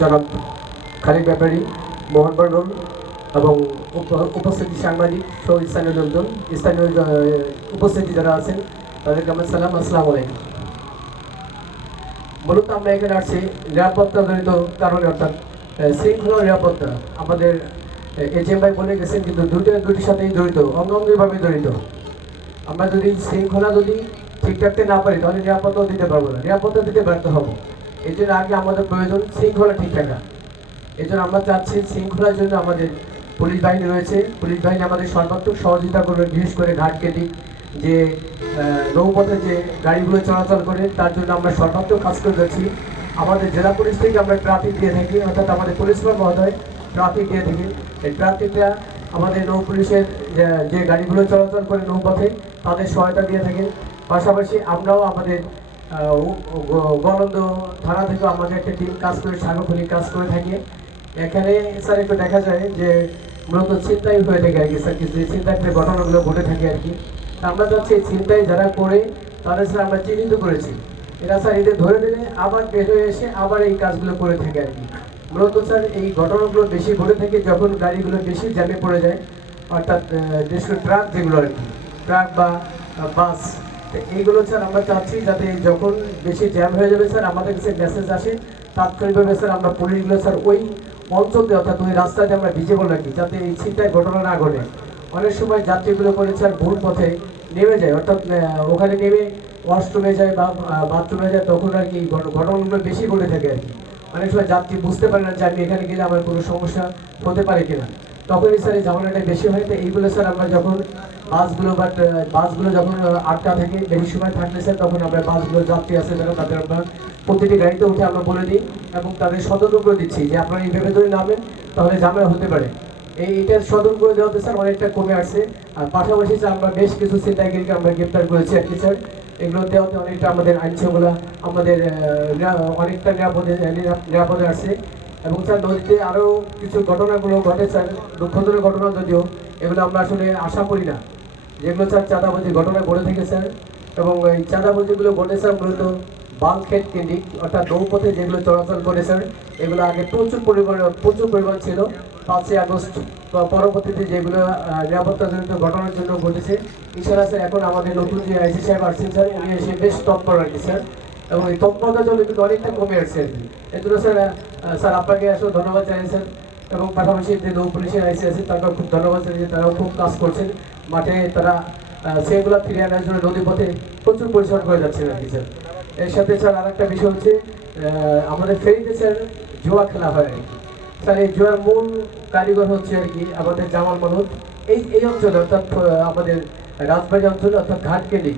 জনাব খালিদ ব্যাপারী মোহন বর্মন এবং উপস্থিতি সাংবাদিক সহ স্থানীয় লোকজন, স্থানীয় উপস্থিতি যারা আছেন, তাদেরকে আমার সালাম, আসসালামু আলাইকুম। মূলত আমরা এখানে আসছি নিরাপত্তা জনিত কারণে, অর্থাৎ শৃঙ্খলা নিরাপত্তা। আমাদের এজিএম ভাই বলে গেছেন, কিন্তু দুটো দুটির সাথেই জড়িত অঙ্গাঙ্গিভাবে জড়িত। আমরা যদি শৃঙ্খলা যদি ঠিক রাখতে না পারি, তাহলে নিরাপত্তাও দিতে পারব না। নিরাপত্তা দিতে ব্যর্থ হব। এই জন্য আগে আমাদের প্রয়োজন শৃঙ্খলা ঠিক রাখা। এই জন্য আমরা চাচ্ছি শৃঙ্খলার জন্য আমাদের পুলিশ বাহিনী রয়েছে। পুলিশ বাহিনী আমাদের সর্বাত্মক সহযোগিতা করবে, বিশেষ করে ঘাটকে দিক যে নৌপথে যে গাড়িগুলো চলাচল করে, তার জন্য আমরা সর্বাত্মক কাজ করে যাচ্ছি। আমাদের জেলা পুলিশ থেকে আমরা ট্রাফিক দিয়ে থাকি, অর্থাৎ আমাদের পুলিশ মহোদয় ট্রাফিক দিয়ে থাকি। এই ট্রাফিকটা আমাদের নৌ পুলিশের যে- গাড়িগুলো চলাচল করে নৌপথে, তাদের সহায়তা দিয়ে থাকে। পাশাপাশি আমরাও আমাদের গলন্দ থানা থেকে আমাদের একটা টিম কাজ করে সার্বক্ষণিক কাজ করে থাকি। এখানে স্যার, একটু দেখা যায় যে মূলত চিন্তাই হয়ে থাকে আর কি স্যার, কিছু চিন্তার যে ঘটনাগুলো ঘটে থাকে আর কি। আমরা যাচ্ছি এই চিন্তায় যারা করে, তাদের স্যার আমরা চিহ্নিত করেছি। এরা স্যার এদের ধরে দিলে আবার বের হয়ে এসে আবার এই কাজগুলো করে থাকে আর কি। মূলত স্যার, এই ঘটনাগুলো বেশি ঘটে থাকে যখন গাড়িগুলো বেশি জ্যামে পড়ে যায়, অর্থাৎ করে ট্রাক যেগুলো আর কি, ট্রাক বা বাস এইগুলো স্যার আমরা চাচ্ছি যাতে যখন বেশি জ্যাম হয়ে যাবে স্যার, আমাদের কাছে মেসেজ আসে, তাৎক্ষণিকভাবে স্যার আমরা পুলিশগুলো স্যার ওই অঞ্চলতে অর্থাৎ ওই রাস্তাতে আমরা ভিজিবল রাখি যাতে এই ছিনতাই ঘটনা না ঘটে। অনেক সময় যাত্রীগুলো করে স্যার ভুল পথে নেমে যায়, অর্থাৎ ওখানে নেমে ওয়াশরুমে যায় বা বাথরুমে যায়, তখন আর কি ঘট- ঘটনাগুলো বেশি ঘটে থাকে আর কি। অনেক সময় যাত্রী বুঝতে পারে না যে আমি এখানে গেলে আমার কোনো সমস্যা হতে পারে কিনা। তখনই স্যার এই ঝামেলাটা বেশি হয়, তো এইগুলো স্যার আমরা যখন বাসগুলো বা, বাসগুলো যখন আটকা থাকে বেশি সময় থাকলে স্যার, তখন আমরা বাসগুলো যাত্রী আছে যারা, তাদের আমরা প্রতিটি গাড়িতে উঠে আমরা বলে দিই এবং তাদের সতর্ক করে দিচ্ছি যে আপনারা এইভাবে যদি নামেন, তাহলে ঝামেলা হতে পারে। এই এটার সতর্ক করে দেওয়াতে স্যার অনেকটা কমে আসছে। আর পাশাপাশি স্যার আমরা বেশ কিছু ছিনতাইকারীকে আমরা গ্রেপ্তার করেছি আর কি স্যার। এগুলো দেওয়াতে অনেকটা আমাদের আইন শৃঙ্খলা আমাদের অনেকটা নিরাপদে নিরাপদে আসছে। এবং স্যার, নদীতে আরও কিছু ঘটনাগুলো ঘটে, স্যার। দুঃখজনক ঘটনা যদিও, এগুলো আমরা আসলে আশা করি না। যেগুলো, স্যার চাঁদাবাজি ঘটনা ঘটে থাকে, স্যার। এবং এই চাঁদাবাজিগুলো ঘটে, স্যার, মূলত বালখেট কেন্দ্রিক, অর্থাৎ নৌপথে যেগুলো চলাচল করে, স্যার, এগুলো আগে প্রচুর পরিমাণে, প্রচুর পরিমাণ ছিল। পাঁচই আগস্ট পরবর্তীতে যেগুলো নিরাপত্তাজনিত ঘটনার জন্য ঘটেছে, এছাড়া, স্যার, এখন আমাদের নতুন যে আইসি সাহেব আসছেন, স্যার, উনি এসে বেশ তৎপর কি, স্যার। এবং এই তৎপরতার জন্য কিন্তু অনেকটা কমে আসছে এর জন্য, স্যার স্যার, আপনাকে আসলে ধন্যবাদ জানাই স্যার। এবং পাশাপাশি যে নৌ পুলিশের আইসি আছে, তাকেও খুব ধন্যবাদ জানাই যে তারাও খুব কাজ করছেন। মাঠে তারা সেগুলো ফিরিয়ে আনার জন্য নদী পথে প্রচুর পরিশ্রম করে যাচ্ছেন আর কি, স্যার। এর সাথে, স্যার আর একটা বিষয় হচ্ছে আমাদের ফেরিতে, স্যার, জুয়া খেলা হয় আর কি। স্যার, এই জুয়ার মূল কারিগর হচ্ছে আর কি আমাদের জামাল মানব এই এই অঞ্চলে, অর্থাৎ আমাদের রাজবাড়ি অঞ্চলে, অর্থাৎ ঘাটকেলি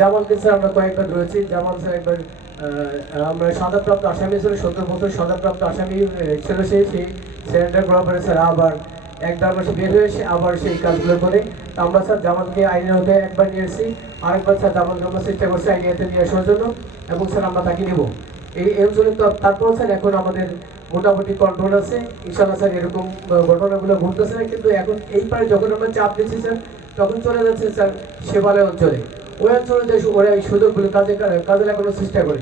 জামালকে, স্যার, আমরা কয়েকবার রয়েছি জামাল, স্যার, একবার আমরা সাজাপ্রাপ্ত আসামি ছিল সত্তর বছর সাজাপ্রাপ্ত আসামি ছিল সে সেই সিলিন্ডার করার স্যার আবার এক মাসে বের হয়ে এসে আবার সেই কাজগুলো করে। আমরা স্যার জামালকে আইনের হতে একবার নিয়ে এসেছি। আরেকবার স্যার জামালকে আমরা চেষ্টা করছি আইনের হাতে নিয়ে আসার জন্য এবং স্যার আমরা তাকে নেব। এই অঞ্চলে তো তারপর স্যার এখন আমাদের মোটামুটি কন্ট্রোল আছে। ইনশাল্লাহ স্যার এরকম ঘটনাগুলো ঘটতেছে না। কিন্তু এখন এই পারে যখন আমরা চাপ দিচ্ছি স্যার, তখন চলে যাচ্ছে স্যার সেবালয় অঞ্চলে। ওই অঞ্চলে যে ওরা এই কাজে কাজে লাগানোর চেষ্টা করে।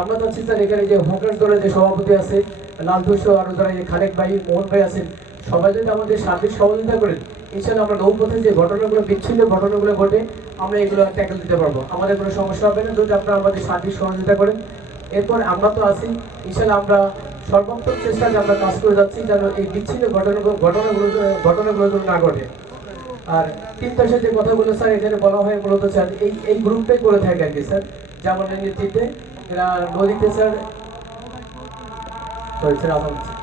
আমরা চাচ্ছি স্যার এখানে যে হকার দলের যে সভাপতি আছে যারা এই খালেক ভাই, মোহন ভাই আছেন, সবাই যদি আমাদের সার্বিক সহযোগিতা করেন, ইনশাল্লাহ আমরা নৌপথে যে ঘটনাগুলো, বিচ্ছিন্ন ঘটনাগুলো ঘটে, আমরা এগুলো ট্যাকেল দিতে পারব। আমাদের কোনো সমস্যা হবে না, যদি আপনারা আমাদের সার্বিক সহযোগিতা করেন। এরপর আমরা তো আছি, ইনশাল্লাহ আমরা সর্বাত্মক চেষ্টায় আমরা কাজ করে যাচ্ছি, যেন এই বিচ্ছিন্ন ঘটনাগুলো ঘটনাগুলো ঘটনাগুলো না ঘটে। আর তিনটার সাথে কথাগুলো স্যার এখানে বলা হয় মূলত স্যার, এই এই গ্রুপটাই করে থাকে আর কি স্যার যেমন নেতৃত্বে। এরা নদীতে স্যার স্যার